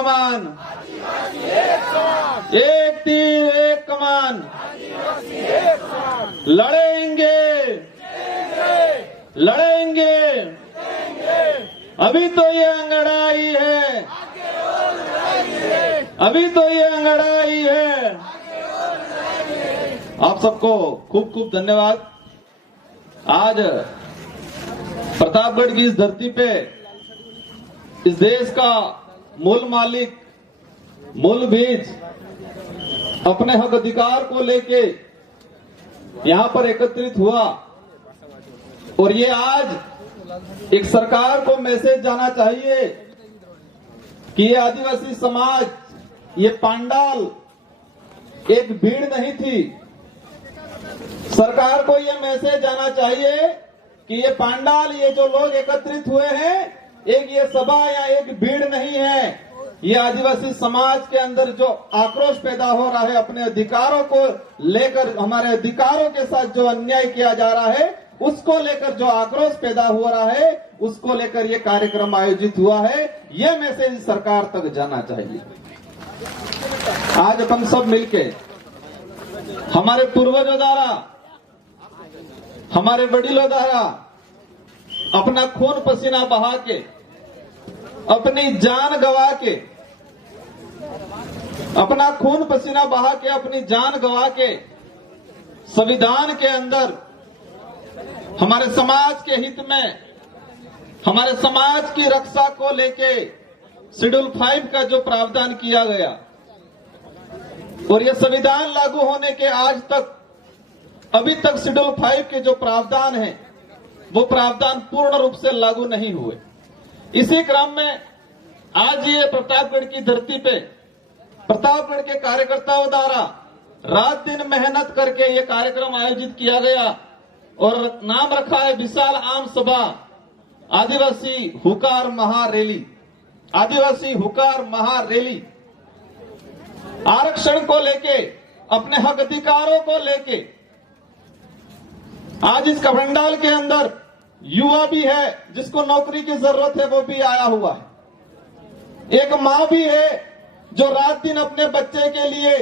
कमान, एक तीर एक कमान, लड़ेंगे लड़ेंगे, अभी तो ये अंगड़ाई है, अभी तो ये अंगड़ाई है। आप सबको खूब खूब धन्यवाद। आज प्रतापगढ़ की इस धरती पे इस देश का मूल मालिक, मूल बीज अपने हक अधिकार को लेके यहां पर एकत्रित हुआ और ये आज एक सरकार को मैसेज जाना चाहिए कि ये आदिवासी समाज, ये पांडाल एक भीड़ नहीं थी। सरकार को ये मैसेज जाना चाहिए कि ये पांडाल, ये जो लोग एकत्रित हुए हैं, एक ये सभा या एक भीड़ नहीं है। ये आदिवासी समाज के अंदर जो आक्रोश पैदा हो रहा है, अपने अधिकारों को लेकर, हमारे अधिकारों के साथ जो अन्याय किया जा रहा है, उसको लेकर जो आक्रोश पैदा हो रहा है, उसको लेकर ये कार्यक्रम आयोजित हुआ है। ये मैसेज सरकार तक जाना चाहिए। आज अपन सब मिलके हमारे पूर्वजों द्वारा, हमारे वडीलों द्वारा अपना खून पसीना बहा के, अपनी जान गवा के, अपना खून पसीना बहा के, अपनी जान गवा के संविधान के अंदर हमारे समाज के हित में, हमारे समाज की रक्षा को लेके शेड्यूल 5 का जो प्रावधान किया गया और ये संविधान लागू होने के आज तक, अभी तक शेड्यूल 5 के जो प्रावधान हैं वो प्रावधान पूर्ण रूप से लागू नहीं हुए। इसी क्रम में आज ये प्रतापगढ़ की धरती पे प्रतापगढ़ के कार्यकर्ताओं द्वारा रात दिन मेहनत करके ये कार्यक्रम आयोजित किया गया और नाम रखा है विशाल आम सभा आदिवासी हुकार महारैली। आदिवासी हुकार महारैली आरक्षण को लेके, अपने हक अधिकारों को लेके आज इस कमंडाल के अंदर युवा भी है जिसको नौकरी की जरूरत है, वो भी आया हुआ है। एक माँ भी है जो रात दिन अपने बच्चे के लिए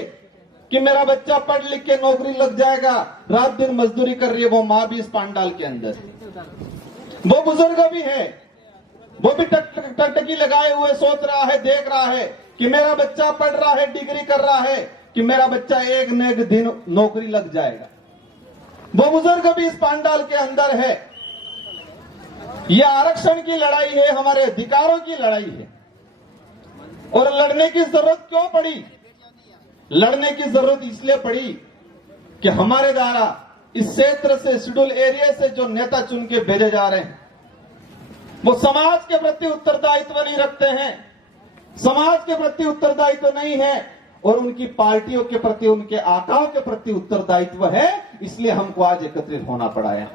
कि मेरा बच्चा पढ़ लिख के नौकरी लग जाएगा, रात दिन मजदूरी कर रही है। वो माँ भी इस पांडाल के अंदर है। वो बुजुर्ग भी है, वो भी टकटकी लगाए हुए सोच रहा है, देख रहा है कि मेरा बच्चा पढ़ रहा है, डिग्री कर रहा है, कि मेरा बच्चा एक न एक दिन नौकरी लग जाएगा। वो बुजुर्ग भी इस पांडाल के अंदर है। ये आरक्षण की लड़ाई है, हमारे अधिकारों की लड़ाई है। और लड़ने की जरूरत क्यों पड़ी? लड़ने की जरूरत इसलिए पड़ी कि हमारे द्वारा इस क्षेत्र से, शेड्यूल एरिया से जो नेता चुन के भेजे जा रहे हैं, वो समाज के प्रति उत्तरदायित्व नहीं रखते हैं, समाज के प्रति उत्तरदायित्व नहीं है और उनकी पार्टियों के प्रति, उनके आकाओं के प्रति उत्तरदायित्व है। इसलिए हमको आज एकत्रित होना पड़ा है।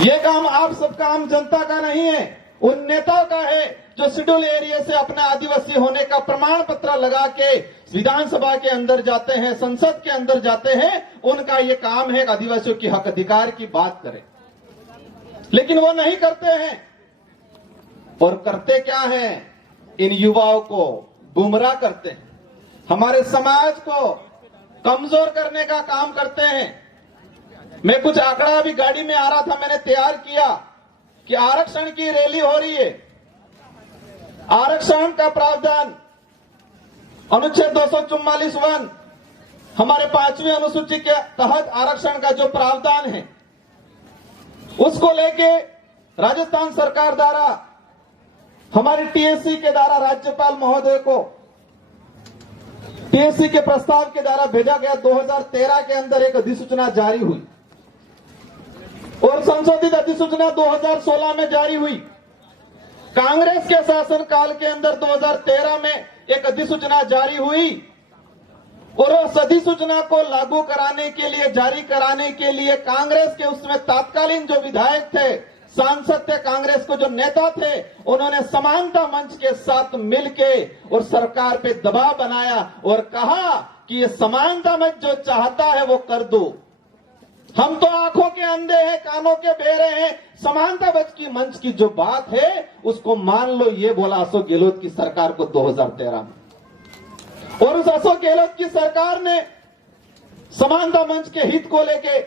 ये काम आप सबका, आम जनता का नहीं है, उन नेताओं का है जो शेड्यूल एरिया से अपने आदिवासी होने का प्रमाण पत्र लगा के विधानसभा के अंदर जाते हैं, संसद के अंदर जाते हैं। उनका ये काम है आदिवासियों की हक अधिकार की बात करें, लेकिन वो नहीं करते हैं। और करते क्या है? इन युवाओं को गुमराह करते हैं, हमारे समाज को कमजोर करने का काम करते हैं। मैं कुछ आंकड़ा अभी गाड़ी में आ रहा था, मैंने तैयार किया कि आरक्षण की रैली हो रही है। आरक्षण का प्रावधान अनुच्छेद 244(1) हमारे 5वीं अनुसूची के तहत आरक्षण का जो प्रावधान है, उसको लेके राजस्थान सरकार द्वारा, हमारी टीएससी के द्वारा राज्यपाल महोदय को टीएससी के प्रस्ताव के द्वारा भेजा गया। 2013 के अंदर एक अधिसूचना जारी हुई और संशोधित अधिसूचना 2016 में जारी हुई। कांग्रेस के शासनकाल के अंदर 2013 में एक अधिसूचना जारी हुई और उस अधिसूचना को लागू कराने के लिए, जारी कराने के लिए कांग्रेस के उसमें तात्कालीन जो विधायक थे, सांसद थे, कांग्रेस को जो नेता थे, उन्होंने समानता मंच के साथ मिलके और सरकार पे दबाव बनाया और कहा कि ये समानता मंच जो चाहता है वो कर दो। हम तो आंखों के अंधे हैं, कानों के बहरे हैं। समानता मंच की जो बात है उसको मान लो, ये बोला अशोक गहलोत की सरकार को 2013 में। और उस अशोक गहलोत की सरकार ने समानता मंच के हित को लेके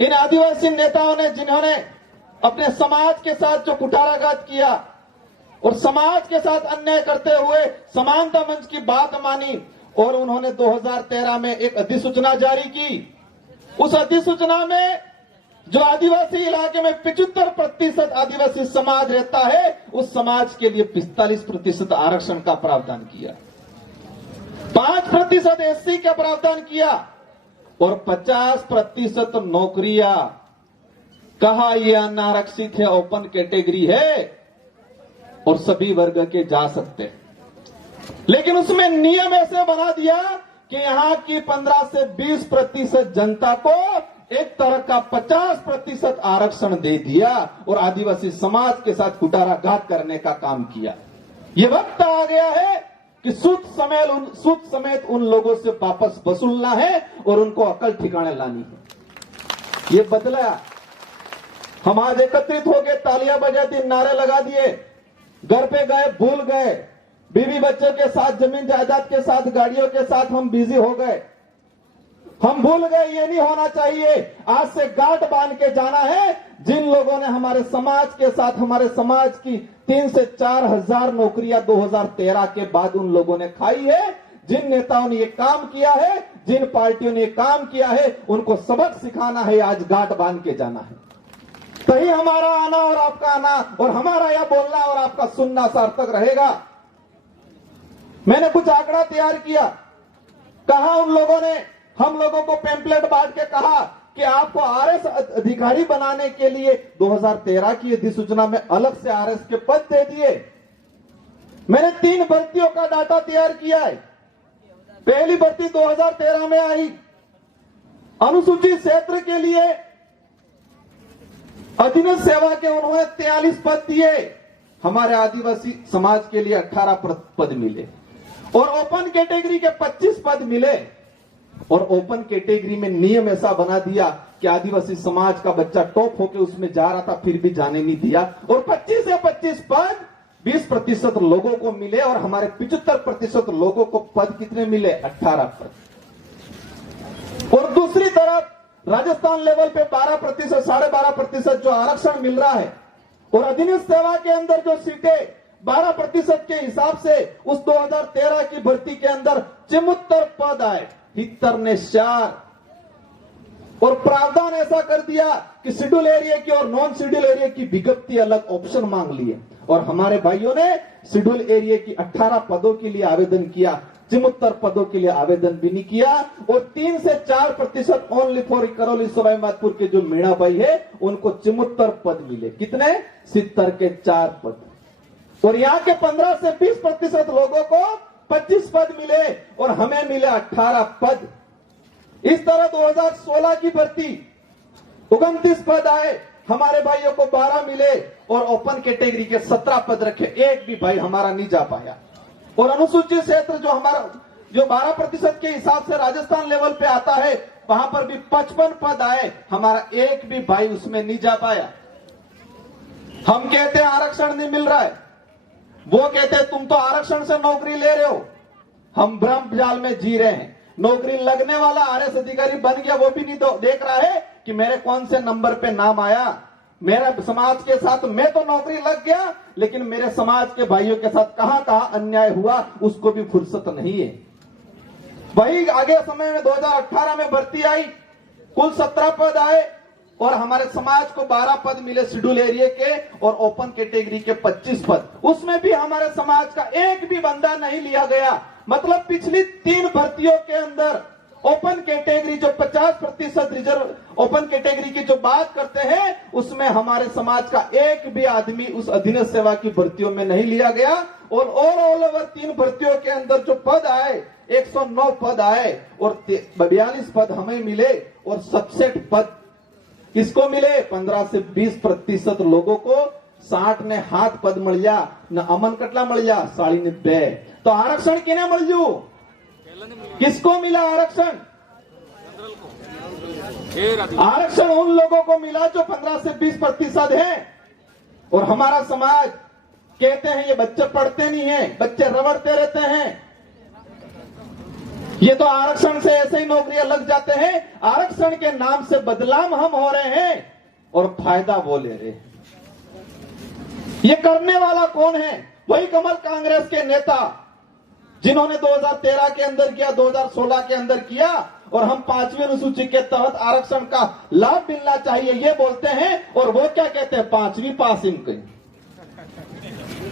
इन आदिवासी नेताओं ने, जिन्होंने अपने समाज के साथ जो कुठाराघात किया और समाज के साथ अन्याय करते हुए समानता मंच की बात मानी, और उन्होंने 2013 में एक अधिसूचना जारी की। उस अधिसूचना में जो आदिवासी इलाके में 75% आदिवासी समाज रहता है, उस समाज के लिए 45% आरक्षण का प्रावधान किया, 5% एससी का प्रावधान किया और 50% नौकरियां। कहा यह अनारक्षित है, ओपन कैटेगरी है और सभी वर्ग के जा सकते हैं। लेकिन उसमें नियम ऐसे बना दिया कि यहां की 15 से 20% जनता को एक तरह का 50% आरक्षण दे दिया और आदिवासी समाज के साथ कुठाराघात करने का काम किया। ये वक्त आ गया है कि सूद समेत उन लोगों से वापस वसूलना है और उनको अकल ठिकाने लानी है। ये बदला। हम आज एकत्रित हो गए, तालियां बजा दी, नारे लगा दिए, घर पे गए, भूल गए, बीवी बच्चों के साथ, जमीन जायदाद के साथ, गाड़ियों के साथ हम बिजी हो गए। हम भूल गए, ये नहीं होना चाहिए। आज से गांठ बांध के जाना है। जिन लोगों ने हमारे समाज के साथ, हमारे समाज की 3 से 4 हजार नौकरियां 2013 के बाद उन लोगों ने खाई है, जिन नेताओं ने ये काम किया है, जिन पार्टियों ने ये काम किया है, उनको सबक सिखाना है। आज गांठ बांध के जाना है, तभी हमारा आना और आपका आना और हमारा यह बोलना और आपका सुनना सार्थक रहेगा। मैंने कुछ आंकड़ा तैयार किया। कहा उन लोगों ने, हम लोगों को पैम्पलेट बांट के कहा कि आपको आरएस अधिकारी बनाने के लिए 2013 की अधिसूचना में अलग से आरएस के पद दे दिए। मैंने 3 भर्तियों का डाटा तैयार किया है। पहली भर्ती 2013 में आई, अनुसूचित क्षेत्र के लिए अधीनस्थ सेवा के उन्होंने 43 पद दिए। हमारे आदिवासी समाज के लिए 18 पद मिले और ओपन कैटेगरी के 25 पद मिले। और ओपन कैटेगरी में नियम ऐसा बना दिया कि आदिवासी समाज का बच्चा टॉप होके उसमें जा रहा था, फिर भी जाने नहीं दिया। और 25 से 25 पद 20% लोगों को मिले और हमारे 75% लोगों को पद कितने मिले? 18 पद। और दूसरी तरफ राजस्थान लेवल पे 12%, 12.5% जो आरक्षण मिल रहा है और अधीनस्थ सेवा के अंदर जो सीटें 12% के हिसाब से उस 2013 की भर्ती के अंदर 74 पद आए, 70 ने 4। और प्रावधान ऐसा कर दिया कि शेड्यूल एरिया की और नॉन शेड्यूल एरिया की विज्ञप्ति अलग ऑप्शन मांग लिए और हमारे भाइयों ने शेड्यूल एरिया की 18 पदों के लिए आवेदन किया, 74 पदों के लिए आवेदन भी नहीं किया। और 3 से 4% ओनली फॉर करौली सवाई माधोपुर के जो मीणा भाई है उनको 74 पद मिले। कितने? 70 के 4 पद। और यहाँ के 15 से 20% लोगों को 25 पद मिले और हमें मिले 18 पद। इस तरह 2016 की भर्ती 29 पद आए, हमारे भाइयों को 12 मिले और ओपन कैटेगरी के 17 पद रखे, एक भी भाई हमारा नहीं जा पाया। और अनुसूचित क्षेत्र जो हमारा 12% के हिसाब से राजस्थान लेवल पे आता है, वहां पर भी 55 पद आए, हमारा एक भी भाई उसमें नहीं जा पाया। हम कहते हैं आरक्षण नहीं मिल रहा है, वो कहते हैं तुम तो आरक्षण से नौकरी ले रहे हो। हम भ्रम जाल में जी रहे हैं। नौकरी लगने वाला आरएस अधिकारी बन गया, वो भी नहीं देख रहा है कि मेरे कौन से नंबर पे नाम आया। मेरा समाज के साथ मैं तो नौकरी लग गया, लेकिन मेरे समाज के भाइयों के साथ कहां कहां अन्याय हुआ उसको भी फुर्सत नहीं है। वही आगे समय में 2018 में भर्ती आई, कुल 17 पद आए और हमारे समाज को 12 पद मिले शेड्यूल एरिया के और ओपन कैटेगरी के 25 पद। उसमें भी हमारे समाज का एक भी बंदा नहीं लिया गया। मतलब पिछली 3 भर्तियों के अंदर ओपन कैटेगरी जो 50% रिजर्व ओपन कैटेगरी की जो बात करते हैं, उसमें हमारे समाज का एक भी आदमी उस अधीनस्थ सेवा की भर्तियों में नहीं लिया गया। और ऑल ओवर 3 भर्तियों के अंदर जो पद आए 109 पद आए और 42 पद हमें मिले और 67 पद किसको मिले? 15 से 20% लोगों को। 60 ने हाथ पद मळ जा न अमन कटला मळ जा, 90। तो आरक्षण किने मळजू? किसको मिला आरक्षण? आरक्षण उन लोगों को मिला जो 15 से 20% है, और हमारा समाज कहते हैं ये बच्चे पढ़ते नहीं है, बच्चे रगड़ते रहते हैं, ये तो आरक्षण से ऐसे ही नौकरियां लग जाते हैं। आरक्षण के नाम से बदनाम हम हो रहे हैं और फायदा वो ले रहे हैं। ये करने वाला कौन है? वही कमल कांग्रेस के नेता जिन्होंने 2013 के अंदर किया, 2016 के अंदर किया, और हम 5वीं अनुसूची के तहत आरक्षण का लाभ मिलना चाहिए ये बोलते हैं, और वो क्या कहते हैं? 5वीं पासिंग की।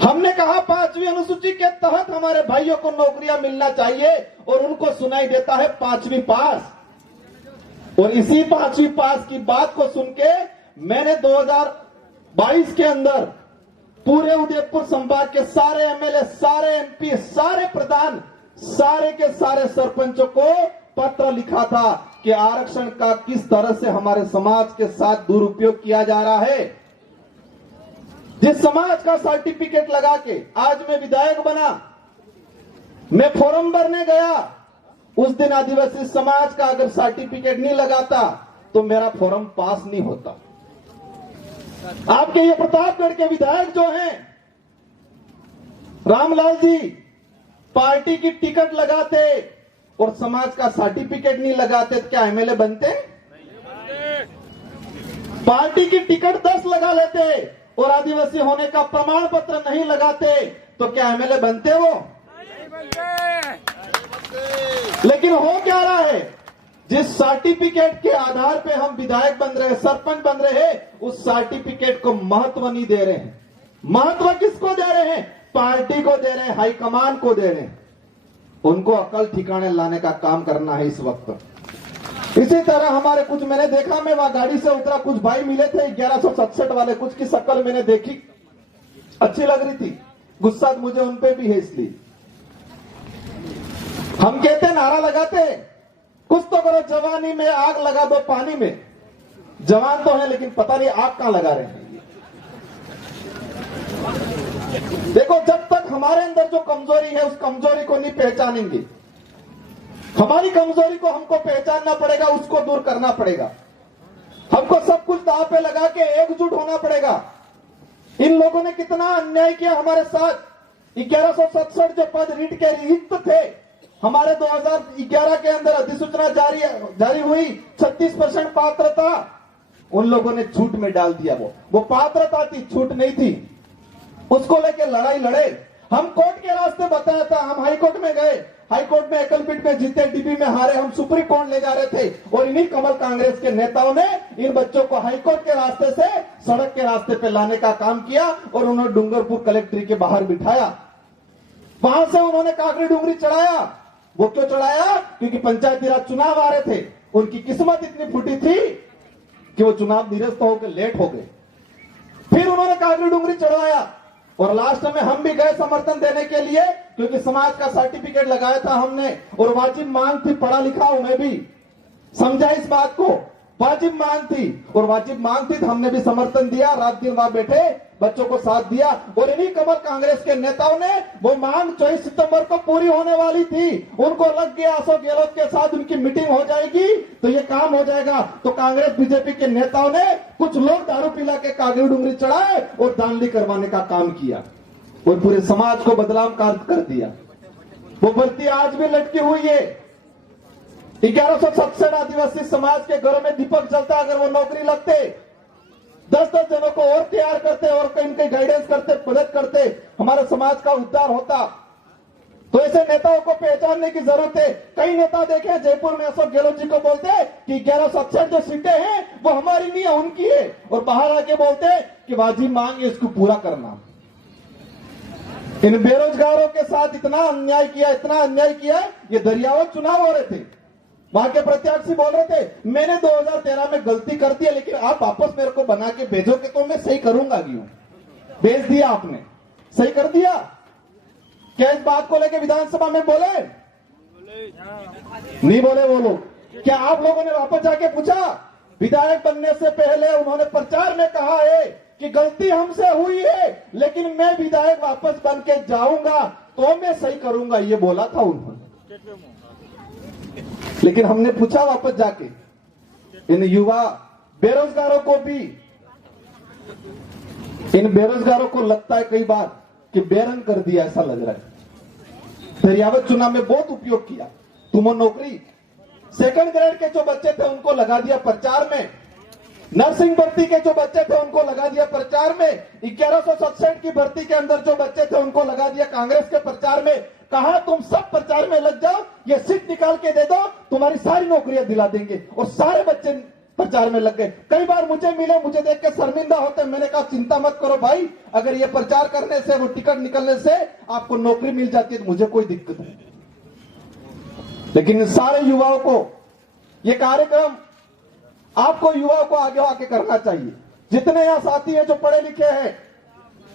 हमने कहा 5वीं अनुसूची के तहत हमारे भाइयों को नौकरियां मिलना चाहिए, और उनको सुनाई देता है 5वीं पास। और इसी 5वीं पास की बात को सुन के मैंने 2022 के अंदर पूरे उदयपुर संभाग के सारे एमएलए, सारे एमपी, सारे प्रधान, सारे के सारे सरपंचों को पत्र लिखा था कि आरक्षण का किस तरह से हमारे समाज के साथ दुरुपयोग किया जा रहा है। जिस समाज का सर्टिफिकेट लगा के आज मैं विधायक बना, मैं फॉर्म भरने गया, उस दिन आदिवासी समाज का अगर सर्टिफिकेट नहीं लगाता तो मेरा फॉर्म पास नहीं होता। आपके ये प्रतापगढ़ के विधायक जो हैं रामलाल जी, पार्टी की टिकट लगाते और समाज का सर्टिफिकेट नहीं लगाते तो क्या एमएलए बनते? पार्टी की टिकट 10 लगा लेते और आदिवासी होने का प्रमाण पत्र नहीं लगाते तो क्या एमएलए बनते वो? लेकिन हो क्या रहा है? जिस सर्टिफिकेट के आधार पे हम विधायक बन रहे हैं, सरपंच बन रहे हैं, उस सर्टिफिकेट को महत्व नहीं दे रहे हैं। महत्व किसको दे रहे हैं? पार्टी को दे रहे हैं, हाईकमान को दे रहे हैं। उनको अकल ठिकाने लाने का काम करना है इस वक्त। इसी तरह हमारे कुछ, मैंने देखा, मैं वहां गाड़ी से उतरा, कुछ भाई मिले थे 1167 वाले, कुछ की शक्ल मैंने देखी, अच्छी लग रही थी, गुस्सा मुझे उनपे भी है। इसलिए हम कहते नारा लगाते, कुछ तो करो, जवानी में आग लगा दो पानी में। जवान तो है लेकिन पता नहीं आग कहां लगा रहे हैं। देखो, जब तक हमारे अंदर जो कमजोरी है उस कमजोरी को नहीं पहचानेंगे, हमारी कमजोरी को हमको पहचानना पड़ेगा, उसको दूर करना पड़ेगा। हमको सब कुछ दांव पे लगा के एकजुट होना पड़ेगा। इन लोगों ने कितना अन्याय किया हमारे साथ। 1167 जो पद रीट के रिक्त थे, हमारे 2011 के अंदर अधिसूचना जारी हुई, 36% पात्रता, उन लोगों ने छूट में डाल दिया। वो पात्रता थी, छूट नहीं थी। उसको लेके लड़ाई लड़े, हम कोर्ट के रास्ते बताया था, हम हाई कोर्ट में गए, हाई कोर्ट में एकलपीठ में जीते, डीबी में हारे, हम सुप्रीम कोर्ट ले जा रहे थे, और इन्हीं कमल कांग्रेस के नेताओं ने इन बच्चों को हाई कोर्ट के रास्ते से सड़क के रास्ते पे लाने का काम किया, और उन्होंने डूंगरपुर कलेक्ट्रेट के बाहर बिठाया। वहां से उन्होंने काकड़ी डूंगरी चढ़ाया। वो क्यों चढ़ाया? क्योंकि पंचायती राज चुनाव आ रहे थे। उनकी किस्मत इतनी फूटी थी कि वो चुनाव निरस्त होकर लेट हो गए। फिर उन्होंने काकड़ी डूंगरी चढ़वाया, और लास्ट में हम भी गए समर्थन देने के लिए, क्योंकि समाज का सर्टिफिकेट लगाया था हमने, और वाजिब मांग थी, पढ़ा लिखा हूं मैं भी, समझा इस बात को, वाजिब मांग थी, और वाजिब मांग थी तो हमने भी समर्थन दिया, रात दिन वहां बैठे बच्चों को साथ दिया। और इन्हीं कमल कांग्रेस के नेताओं ने वो मांग 24 सितंबर को पूरी होने वाली थी, उनको लग गया अशोक गहलोत के साथ उनकी मीटिंग हो जाएगी तो ये काम हो जाएगा। तो कांग्रेस बीजेपी के नेताओं ने, कुछ लोग दारू पिला के कागड़ी डूंगरी चढ़ाए और दांडी करवाने का काम किया, और पूरे समाज को बदनाम कर दिया। वो भर्ती आज भी लटकी हुई है। 1167 आदिवासी समाज के घरों में दीपक जलता, अगर वो नौकरी लगते, 10-10 जनों को और तैयार करते और इनके गाइडेंस करते, मदद करते, हमारे समाज का उद्धार होता। तो ऐसे नेताओं को पहचानने की जरूरत है। कई नेता देखे जयपुर में अशोक गहलोत जी को बोलते कि 1167 जो सीटें हैं वो हमारी नहीं है, उनकी है, और बाहर आके बोलते कि वाजिब मांग है, इसको पूरा करना। इन बेरोजगारों के साथ इतना अन्याय किया, इतना अन्याय किया। ये दरियावत चुनाव हो रहे थे, वहां के प्रत्याशी बोल रहे थे मैंने 2013 में गलती कर दी है, लेकिन आप वापस मेरे को बना के भेजोगे तो मैं सही करूंगा। क्यों भेज दिया आपने? सही कर दिया क्या? इस बात को लेके विधानसभा में बोले नहीं बोले वो लोग? क्या आप लोगों ने वापस जाके पूछा? विधायक बनने से पहले उन्होंने प्रचार में कहा है कि गलती हमसे हुई है, लेकिन मैं विधायक वापस बन के जाऊंगा तो मैं सही करूंगा, ये बोला था उन्होंने। लेकिन हमने पूछा वापस जाके, इन युवा बेरोजगारों को भी, इन बेरोजगारों को लगता है कई बार कि बेरंग कर दिया, ऐसा लग रहा है। दरियावत चुनाव में बहुत उपयोग किया, तुम नौकरी, सेकंड ग्रेड के जो बच्चे थे उनको लगा दिया प्रचार में, नर्सिंग भर्ती के जो बच्चे थे उनको लगा दिया प्रचार में, 1167 की भर्ती के अंदर जो बच्चे थे उनको लगा दिया कांग्रेस के प्रचार में। कहा तुम सब प्रचार में लग जाओ, ये सीट निकाल के दे दो, तुम्हारी सारी नौकरियां दिला देंगे, और सारे बच्चे प्रचार में लग गए। कई बार मुझे मिले, मुझे देख के शर्मिंदा होते, मैंने कहा चिंता मत करो भाई, अगर ये प्रचार करने से, वो टिकट निकलने से आपको नौकरी मिल जाती है तो मुझे कोई दिक्कत नहीं। लेकिन इन सारे युवाओं को ये कार्यक्रम आपको युवाओं को आगे आके करना चाहिए। जितने यहां साथी हैं जो पढ़े लिखे हैं,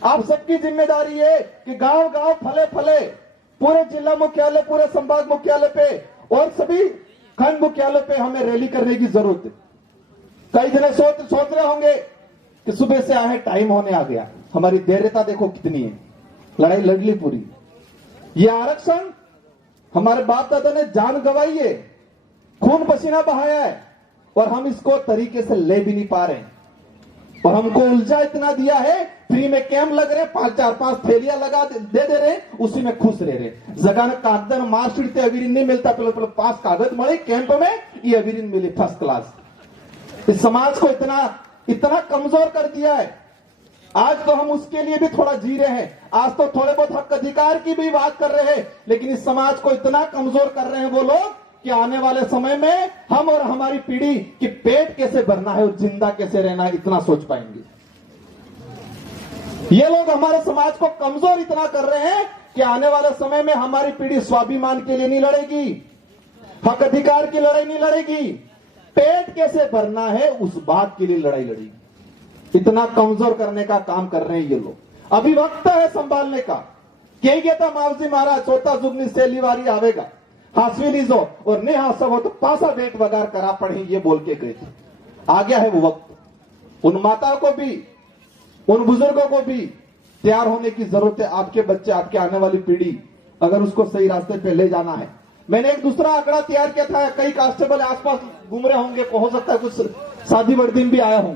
आप सबकी जिम्मेदारी है कि गांव गांव फले फले, पूरे जिला मुख्यालय, पूरे संभाग मुख्यालय पे और सभी खंड मुख्यालय पे हमें रैली करने की जरूरत है। कई जने सोच रहे होंगे कि सुबह से आए, टाइम होने आ गया, हमारी धैर्यता देखो कितनी है, लड़ाई लड़ ली पूरी। ये आरक्षण हमारे बाप दादा ने जान गंवाई है, खून पसीना बहाया है, और हम इसको तरीके से ले भी नहीं पा रहे, और हमको उलझा इतना दिया है, फ्री में कैंप लग रहे, 5-4-5 थैलियां लगा दे रहे, उसी में खुश रह रहे। जगह ने कागदन मार्कशीट अविरीन नहीं मिलता, पहले 5 कागज मिले कैंप में, ये अविरीन मिली फर्स्ट क्लास। इस समाज को इतना कमजोर कर दिया है। आज तो हम उसके लिए भी थोड़ा जी रहे हैं, आज तो थोड़े बहुत हक अधिकार की भी बात कर रहे हैं, लेकिन इस समाज को इतना कमजोर कर रहे हैं वो लोग कि आने वाले समय में हम और हमारी पीढ़ी की पेट कैसे भरना है और जिंदा कैसे रहना है, इतना सोच पाएंगे। ये लोग हमारे समाज को कमजोर इतना कर रहे हैं कि आने वाले समय में हमारी पीढ़ी स्वाभिमान के लिए नहीं लड़ेगी, हक अधिकार की लड़ाई नहीं लड़ेगी, पेट कैसे भरना है उस बात के लिए लड़ाई लड़ेगी। इतना कमजोर करने का काम कर रहे हैं ये लोग। अभी वक्त है संभालने का। कही गया था मावजी महाराज, सोता जुगनी सेली वारी आवेगा, हासवी लीजो और नहीं हासव हो तो पासा वेट वगार करा पड़े, ये बोल के गए थे। आ गया है वो वक्त। उन माताओं को भी, उन बुजुर्गों को भी तैयार होने की जरूरत है। आपके बच्चे, आपके आने वाली पीढ़ी, अगर उसको सही रास्ते पे ले जाना है। मैंने एक दूसरा आंकड़ा तैयार किया था, कई कांस्टेबल आसपास घूम रहे होंगे, हो सकता है कुछ शादी वर्दी भी आया होंगे।